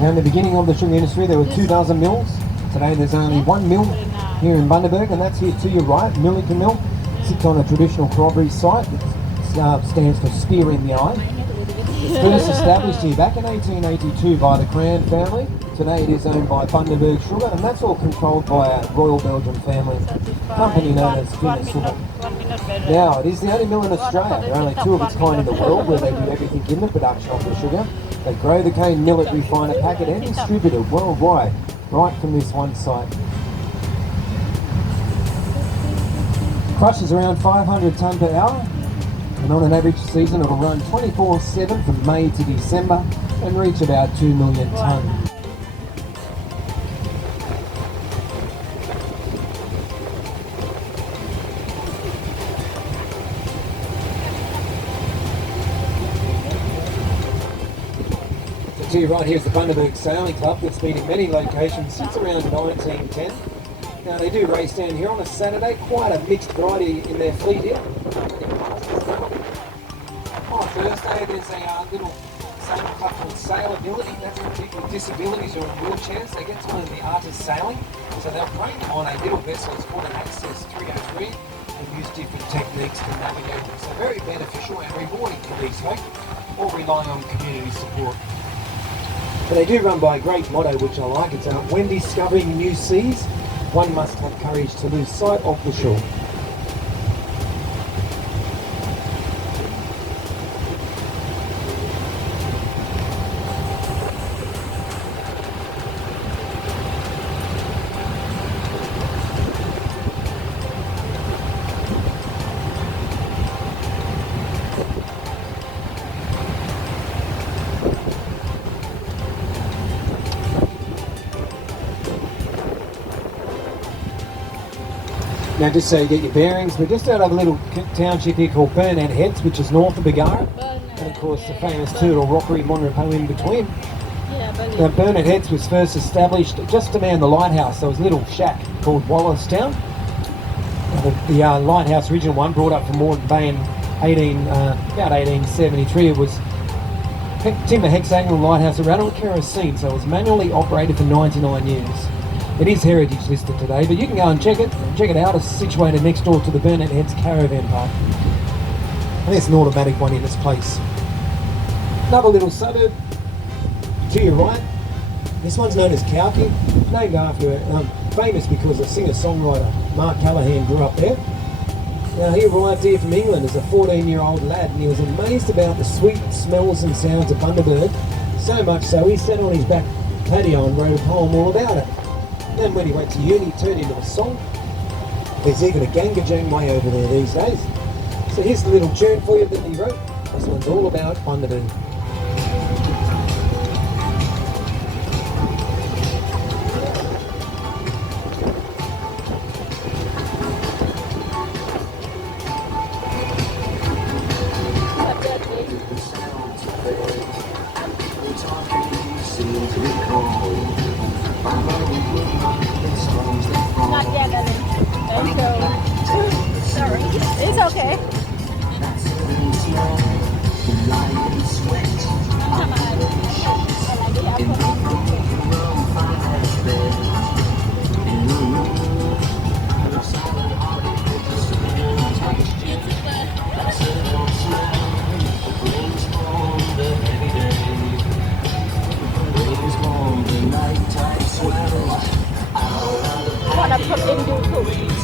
Now in the beginning of the sugar industry there were 2 dozen mills. Today there's only 1 mill here in Bundaberg, and that's here to your right, Millington Mill. Sits on a traditional corroboree site that stands for Spear in the Eye. It was first established here back in 1882 by the Crown family. Today it is owned by Bundaberg Sugar, and that's all controlled by a Royal Belgian family company known as Guinness Sugar. Now, it is the only mill in Australia. There are only 2 of its kind in the world where they do everything in the production of the sugar. They grow the cane, mill it, refine it, pack it, and distribute it worldwide, right from this one site. Crushes around 500 tonne per hour, and on an average season it'll run 24/7 from May to December and reach about 2 million tonne. To your right, here's the Bundaberg Sailing Club that's been in many locations since around 1910. Now they do race down here on a Saturday, quite a mixed variety in their fleet here. On a Thursday there's a little sailing club called Sailability. That's for people with disabilities or in wheelchairs. They get to learn the art of sailing. So they'll train on a little vessel, it's called an Access 303, and use different techniques to navigate. So very beneficial and rewarding for these folk, all relying on community support. But they do run by a great motto which I like. It's when discovering new seas, one must have courage to lose sight of the shore. Now just so you get your bearings, we're just out of a little township here called Burnett Heads, which is north of Bargara, and of course the famous Turtle Rockery, Monrepo in between. Now Burnett Heads was first established just to man the lighthouse. There was a little shack called Wallerstown. The lighthouse, original one, brought up from Moreton Bay in about 1873. It was timber hexagonal lighthouse around on kerosene, so it was manually operated for 99 years. It is heritage listed today, but you can go and check it out. It's situated next door to the Burnett Heads Caravan Park. And there's an automatic one in its place. Another little suburb to your right. This one's known as Cowkey, named after famous because a singer-songwriter Mark Callahan grew up there. Now he arrived here from England as a 14-year-old lad, and he was amazed about the sweet smells and sounds of Bundaberg. So much so he sat on his back patio and wrote a poem all about it. Then when he went to uni, it turned into a song. There's even a Gangajang way over there these days. So here's the little tune for you that he wrote. This one's all about Bundaberg. Not yet, darling. There you go. Sorry. It's okay. Come wanna put in YouTube.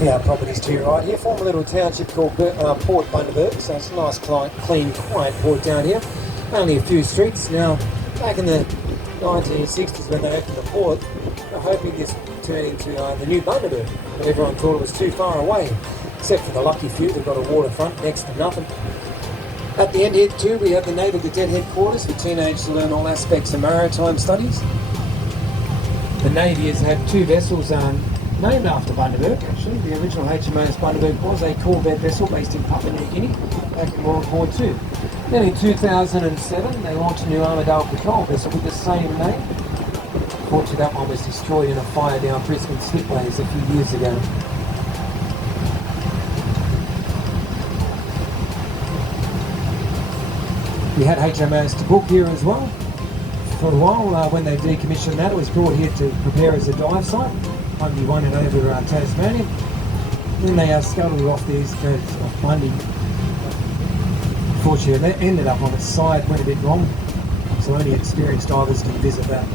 Our properties to your right here form a little township called Port Bundaberg, so it's a nice, clean, quiet port down here. Only a few streets. Now, back in the 1960s when they opened the port, they were hoping this would turn into the new Bundaberg, but everyone thought it was too far away, except for the lucky few that got a waterfront next to nothing. At the end here too, we have the Naval Cadet Headquarters for teenagers to learn all aspects of maritime studies. The Navy has had two vessels named after Bundaberg, actually. The original HMAS Bundaberg was a corvette vessel based in Papua New Guinea back in World War II. Then in 2007, they launched a new Armidale patrol vessel with the same name. Unfortunately, that one was destroyed in a fire down Brisbane slipways a few years ago. We had HMAS Tabuk here as well. For a while, when they decommissioned that, it was brought here to prepare as a dive site. Bundy won it over Tasmania. Then they scuttled it off the east coast of Bundy. Unfortunately, it ended up on its side, went a bit wrong. So only experienced divers can visit that.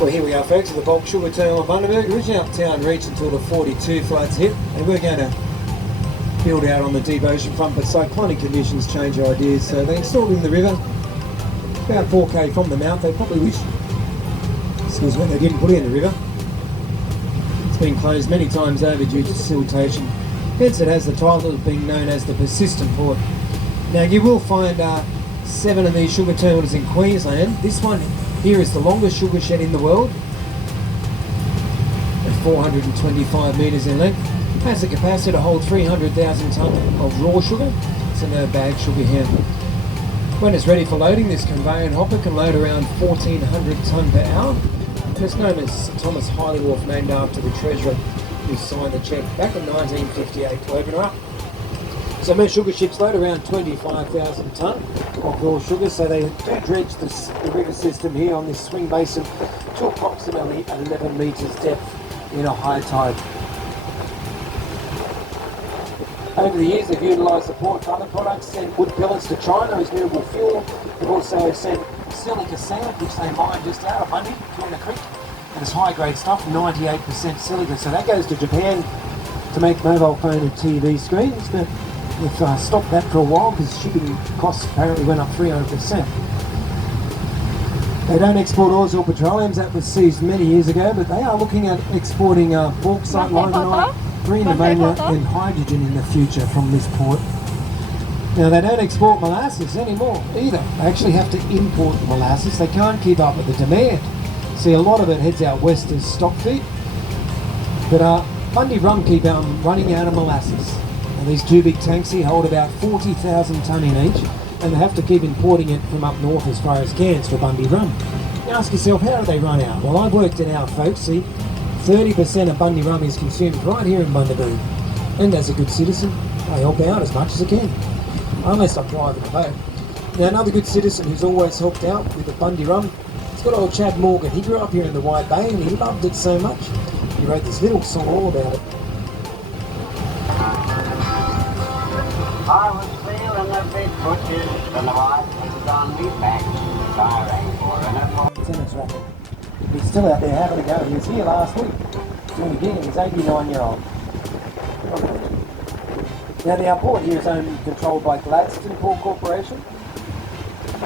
Well, here we are, folks, at the bulk sugar terminal of Bundaberg. Originally uptown reached until the 42 floods hit, and we're going to build out on the deep ocean front, but cyclonic conditions change our ideas. So they installed in the river, about 4k from the mouth. They probably wish, excuse me, they didn't put it in the river. It's been closed many times over due to siltation. Hence it has the title of being known as the persistent port. Now you will find 7 of these sugar terminals in Queensland. This one here is the longest sugar shed in the world, at 425 metres in length. It has the capacity to hold 300,000 tonne of raw sugar. It's a no bag sugar handle. When it's ready for loading, this conveyor and hopper can load around 1,400 tonne per hour. And it's known as Thomas Highwolf, named after the treasurer who signed the cheque back in 1958 to open her up. So most sugar ships load around 25,000 tonne of raw sugar, so they do dredge the river system here on this swing basin to approximately 11 metres depth in a high tide. Over the years, they've utilised the port for other products, sent wood pellets to China as renewable fuel. They've also sent silica sand, which they mine just out of Bundy, in the creek. And it's high-grade stuff, 98% silica. So that goes to Japan to make mobile phone and TV screens. But we've stopped that for a while because shipping costs apparently went up 300%. They don't export oils or petroleums. That was seized many years ago, but they are looking at exporting bauxite, limonite, green ammonia and hydrogen in the future from this port. Now they don't export molasses anymore either. They actually have to import the molasses. They can't keep up with the demand. See, a lot of it heads out west as stock feed. But Bundy Rum keep running out of molasses. And these two big tanks here hold about 40,000 tonne in each, and they have to keep importing it from up north as far as Cairns for Bundy Rum. You ask yourself, how do they run out? Well, I've worked it out, folks. See, 30% of Bundy Rum is consumed right here in Bundaberg. And as a good citizen, I help out as much as I can, unless I'm driving a boat. Now, another good citizen who's always helped out with the Bundy Rum, it's got old Chad Morgan. He grew up here in the White Bay and he loved it so much, he wrote this little song all about it. I was feeling a bit butchered and the wife was on me back, sighing for an Tennis racket. He's still out there having a go. He was here last week doing a gig. He's 89-year-old. Now the port here is owned and controlled by Gladstone Port Corporation.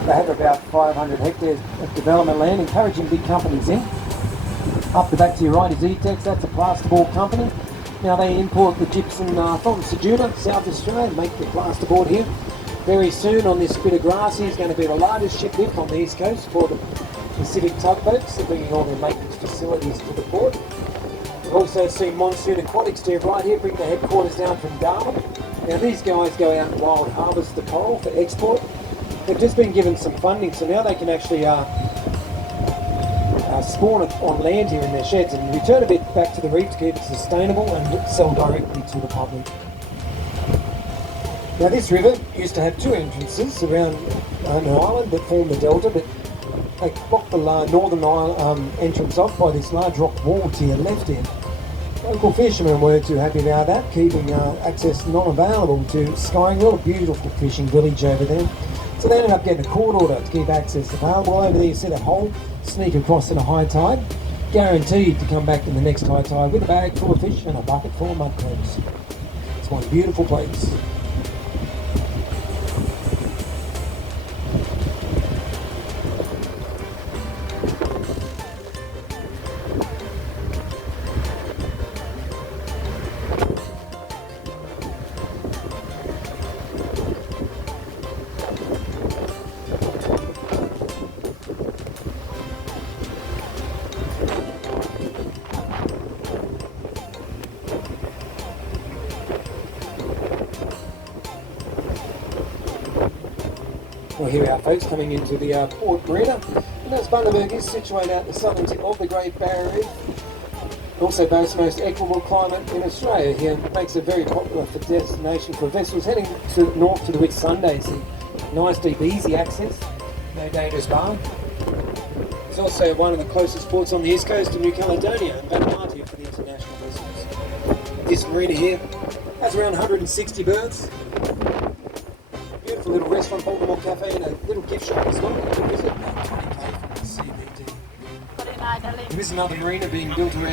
They have about 500 hectares of development land, encouraging big companies in. Up the back to your right is E-Tex, that's a plasterboard company. Now they import the gypsum from Sejuna, South Australia, and make the plasterboard here. Very soon on this bit of grass here is going to be the largest ship lift on the east coast for the Pacific tugboats. They're bringing all their maintenance facilities to the port. We've also seen Monsoon Aquatics do right here, bring the headquarters down from Darwin. Now these guys go out and wild harvest the coral for export. They've just been given some funding, so now they can actually spawn it on land here in their sheds and return a bit back to the reef to keep it sustainable and sell directly to the public. Now this river used to have two entrances around an island that formed the delta, but they blocked the northern entrance off by this large rock wall to your left here. Local fishermen weren't too happy about that, keeping access not available to Skyrill, a beautiful fishing village over there. So they ended up getting a court order to keep access available. Over there you see that hole, sneak across at a high tide, guaranteed to come back in the next high tide with a bag full of fish and a bucket full of mud crabs. It's one beautiful place. Well, here we are, folks, coming into the port marina. And as Bundaberg is situated out in the southern tip of the Great Barrier Reef, it also boasts the most equable climate in Australia here, and makes it very popular for destination for vessels heading north to the Whitsundays. Nice, deep, easy access, no dangerous bar. It's also one of the closest ports on the east coast to New Caledonia and Vanuatu for the international vessels. This marina here has around 160 berths. Beautiful little restaurant, Baltimore Cafe, and a little gift shop as well. You can visit about 20k from the CBD. There is another marina being built around